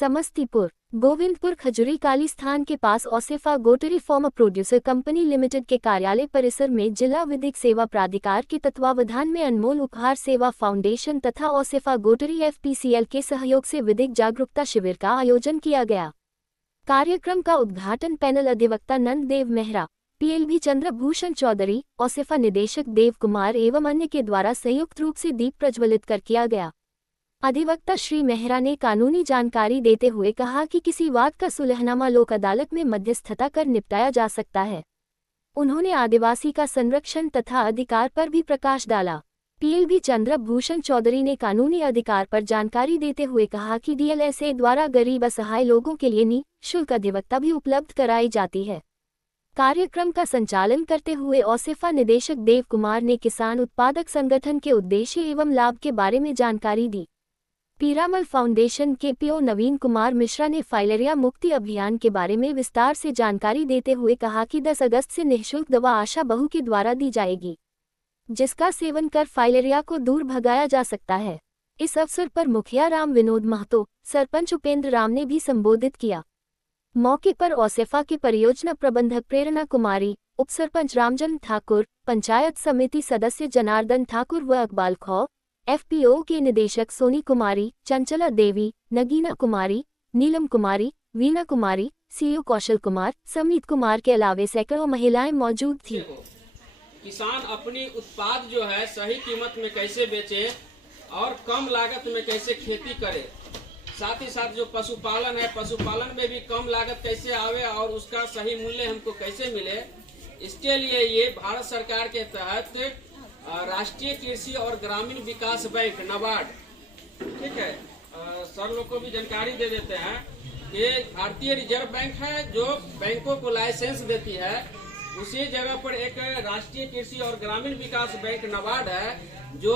समस्तीपुर गोविंदपुर खजुरी काली स्थान के पास Osefa goatery farmer producer company limited के कार्यालय परिसर में जिला विधिक सेवा प्राधिकार के तत्वावधान में अनमोल उपहार सेवा फाउंडेशन तथा ओसेफा गोटरी FPCL के सहयोग से विधिक जागरूकता शिविर का आयोजन किया गया। कार्यक्रम का उद्घाटन पैनल अधिवक्ता नंद देव मेहरा, PLB चंद्रभूषण चौधरी, ओसेफा निदेशक देव कुमार एवं अन्य के द्वारा संयुक्त रूप से दीप प्रज्वलित कर किया गया। अधिवक्ता श्री मेहरा ने कानूनी जानकारी देते हुए कहा कि किसी वाद का सुलहनामा लोक अदालत में मध्यस्थता कर निपटाया जा सकता है। उन्होंने आदिवासी का संरक्षण तथा अधिकार पर भी प्रकाश डाला। PLB चंद्रभूषण चौधरी ने कानूनी अधिकार पर जानकारी देते हुए कहा कि DLSA द्वारा गरीब असहाय लोगों के लिए निःशुल्क अधिवक्ता भी उपलब्ध कराई जाती है। कार्यक्रम का संचालन करते हुए ओसेफा निदेशक देव कुमार ने किसान उत्पादक संगठन के उद्देश्य एवं लाभ के बारे में जानकारी दी। पीरामल फाउंडेशन के PO नवीन कुमार मिश्रा ने फाइलेरिया मुक्ति अभियान के बारे में विस्तार से जानकारी देते हुए कहा कि 10 अगस्त से निःशुल्क दवा आशा बहू के द्वारा दी जाएगी, जिसका सेवन कर फाइलेरिया को दूर भगाया जा सकता है। इस अवसर पर मुखिया राम विनोद महतो, सरपंच उपेंद्र राम ने भी संबोधित किया। मौके पर ओसेफा के परियोजना प्रबंधक प्रेरणा कुमारी, उप सरपंच रामजन ठाकुर, पंचायत समिति सदस्य जनार्दन ठाकुर व अकबाल खौ, FPO के निदेशक सोनी कुमारी, चंचला देवी, नगीना कुमारी, नीलम कुमारी, वीना कुमारी, CO कौशल कुमार, समीत कुमार के अलावे सैकड़ों महिलाएं मौजूद थी। किसान अपनी उत्पाद जो है सही कीमत में कैसे बेचे और कम लागत में कैसे खेती करे, साथ ही साथ जो पशुपालन है, पशुपालन में भी कम लागत कैसे आवे और उसका सही मूल्य हमको कैसे मिले, इसके लिए ये भारत सरकार के तहत राष्ट्रीय कृषि और ग्रामीण विकास बैंक नाबार्ड, ठीक है, सर लोग को भी जानकारी दे देते हैं कि भारतीय रिजर्व बैंक है जो बैंकों को लाइसेंस देती है। उसी जगह पर एक राष्ट्रीय कृषि और ग्रामीण विकास बैंक नाबार्ड है जो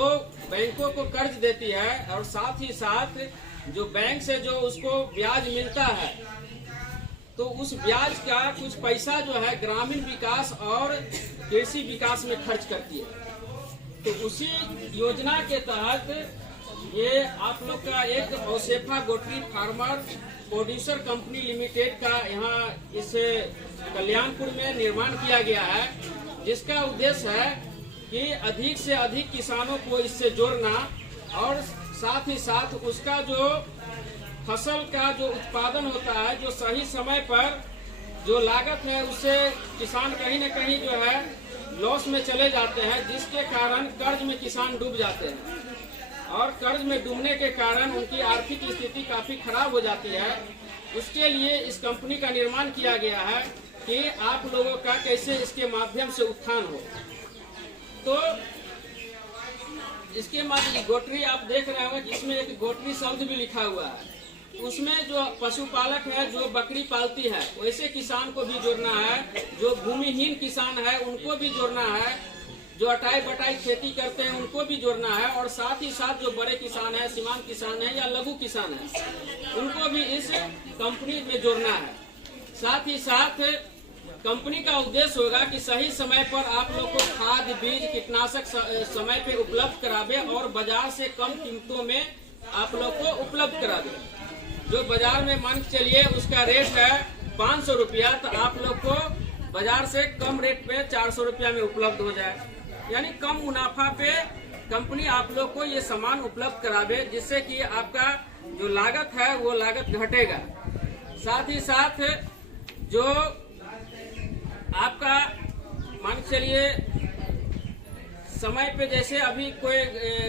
बैंकों को कर्ज देती है और साथ ही साथ जो बैंक से जो उसको ब्याज मिलता है तो उस ब्याज का कुछ पैसा जो है ग्रामीण विकास और कृषि विकास में खर्च करती है। तो उसी योजना के तहत ये आप लोग का एक Osefa goatery farmer producer company limited का यहाँ इस कल्याणपुर में निर्माण किया गया है, जिसका उद्देश्य है कि अधिक से अधिक किसानों को इससे जोड़ना और साथ ही साथ उसका जो फसल का जो उत्पादन होता है, जो सही समय पर जो लागत है उससे किसान कहीं न कहीं जो है लॉस में चले जाते हैं, जिसके कारण कर्ज में किसान डूब जाते हैं और कर्ज में डूबने के कारण उनकी आर्थिक स्थिति काफी खराब हो जाती है। उसके लिए इस कंपनी का निर्माण किया गया है कि आप लोगों का कैसे इसके माध्यम से उत्थान हो। तो इसके माध्यम गोटरी आप देख रहे हो जिसमें एक गोटरी शब्द भी लिखा हुआ है, उसमें जो पशुपालक है जो बकरी पालती है वैसे किसान को भी जोड़ना है, जो भूमिहीन किसान है उनको भी जोड़ना है, जो अटाई बटाई खेती करते हैं उनको भी जोड़ना है और साथ ही साथ जो बड़े किसान है, सीमांत किसान है या लघु किसान है उनको भी इस कंपनी में जोड़ना है। साथ ही साथ कंपनी का उद्देश्य होगा कि सही समय पर आप लोग को खाद बीज कीटनाशक समय पे उपलब्ध करावे और बाजार से कम कीमतों में आप लोग को उपलब्ध करावे। जो बाजार में मान के चलिए उसका रेट है 500 रुपया, तो आप लोग को बाजार से कम रेट पे 400 रुपया में उपलब्ध हो जाए, यानी कम मुनाफा पे कंपनी आप लोग को ये सामान उपलब्ध करावे, जिससे कि आपका जो लागत है वो लागत घटेगा। साथ ही साथ जो आपका मान के चलिए समय पे जैसे अभी कोई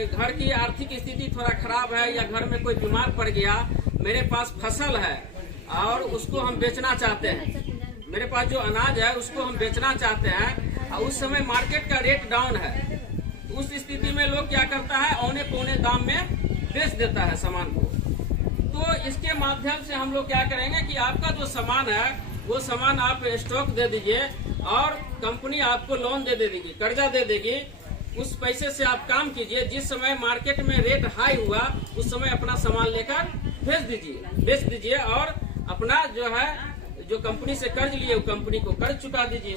घर की आर्थिक स्थिति थोड़ा खराब है या घर में कोई बीमार पड़ गया, मेरे पास फसल है और उसको हम बेचना चाहते हैं, मेरे पास जो अनाज है उसको हम बेचना चाहते हैं और उस समय मार्केट का रेट डाउन है, उस स्थिति में लोग क्या करता है औने पौने दाम में बेच देता है सामान को। तो इसके माध्यम से हम लोग क्या करेंगे कि आपका जो सामान है वो सामान आप स्टॉक दे दीजिए और कंपनी आपको लोन दे देगी, कर्जा दे देगी, उस पैसे से आप काम कीजिए। जिस समय मार्केट में रेट हाई हुआ उस समय अपना सामान लेकर बेच दीजिए और अपना जो है जो कंपनी से कर्ज लिए वो कंपनी को कर्ज चुका दीजिए।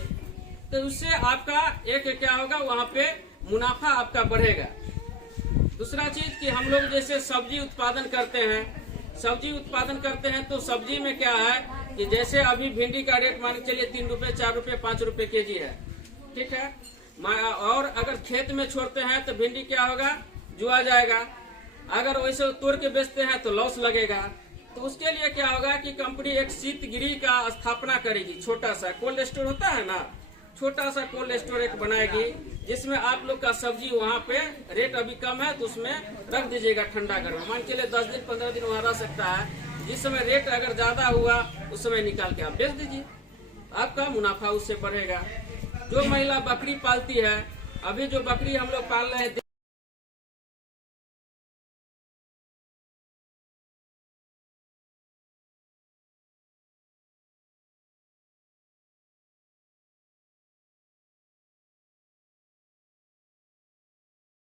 तो उससे आपका एक क्या होगा, वहाँ पे मुनाफा आपका बढ़ेगा। दूसरा चीज कि हम लोग जैसे सब्जी उत्पादन करते हैं, सब्जी उत्पादन करते हैं तो सब्जी में क्या है कि जैसे अभी भिंडी का रेट मान के चलिए 3 रुपए 4 रुपए 5 रुपए केजी है, ठीक है। और अगर खेत में छोड़ते हैं तो भिंडी क्या होगा, जुआ जाएगा। अगर वैसे तोड़ के बेचते हैं तो लॉस लगेगा। तो उसके लिए क्या होगा कि कंपनी एक शीतगृह का स्थापना करेगी, छोटा सा कोल्ड स्टोर होता है ना, छोटा सा कोल्ड स्टोर एक बनाएगी, जिसमें आप लोग का सब्जी वहाँ पे रेट अभी कम है तो उसमें रख दीजिएगा ठंडा घर में, मान के लिए 10 दिन 15 दिन वहाँ रह सकता है। जिस समय रेट अगर ज्यादा हुआ उस समय निकाल के आप बेच दीजिए, आपका मुनाफा उससे बढ़ेगा। जो महिला बकरी पालती है, अभी जो बकरी हम लोग पाल रहे हैं